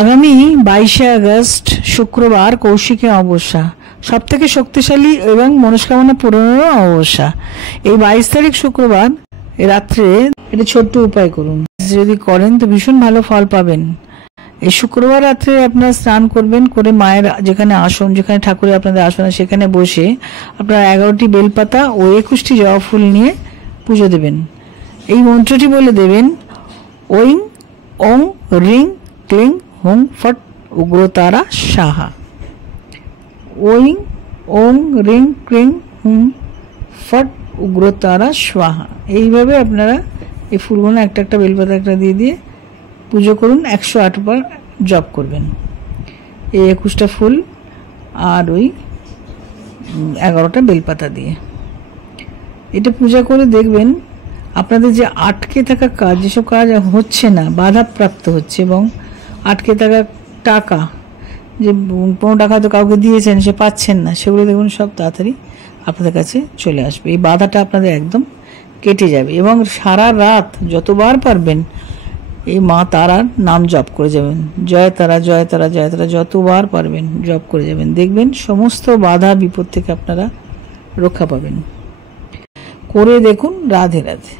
আগামী 22শে আগস্ট শুক্রবার কৌশিকী অমাবস্যা, সব থেকে শক্তিশালী এবং মনস্কামনা পূরণেরও অমাবস্যা। এই 22 তারিখ শুক্রবার রাত্রে এটা ছোট্ট উপায় করুন, যদি করেন তো ভীষণ ভালো ফল পাবেন। এই শুক্রবার রাত্রে আপনারা স্নান করবেন, করে মায়ের যেখানে আসন, যেখানে ঠাকুরের আপনাদের আসন সেখানে বসে আপনারা 11টি বেলপাতা ও 21টি জবা ফুল নিয়ে পুজো দেবেন। এই মন্ত্রটি বলে দেবেন, ঐং ওং রিং ক্লিং হুং ফট উগ্রতারা সাহা। ঐং ওং রিং ক্লিং হুং ফট উগ্রতারা স্বাহা। এইভাবে আপনারা এই ফুলগুলো একটা একটা বেলপাতা একটা দিয়ে দিয়ে পুজো করুন। 108 বার জপ করবেন এই 21টা ফুল আর ওই 11টা বেলপাতা দিয়ে। এটা পূজা করে দেখবেন আপনাদের যে আটকে থাকা কাজ, যেসব কাজ হচ্ছে না, বাধাপ্রাপ্ত হচ্ছে, এবং আটকে থাকা টাকা, যে 15 টাকা তো কাউকে দিয়েছেন সে পাচ্ছেন না, সেগুলো দেখুন সব তাড়াতাড়ি আপনাদের কাছে চলে আসবে। এই বাধাটা আপনাদের একদম কেটে যাবে। এবং সারা রাত যতবার পারবেন এই মা তারার নাম জপ করে যাবেন, জয় তারা জয় তারা জয় তারা, যতবার পারবেন জপ করে যাবেন। দেখবেন সমস্ত বাধা বিপদ থেকে আপনারা রক্ষা পাবেন। করে দেখুন। রাধে রাধে।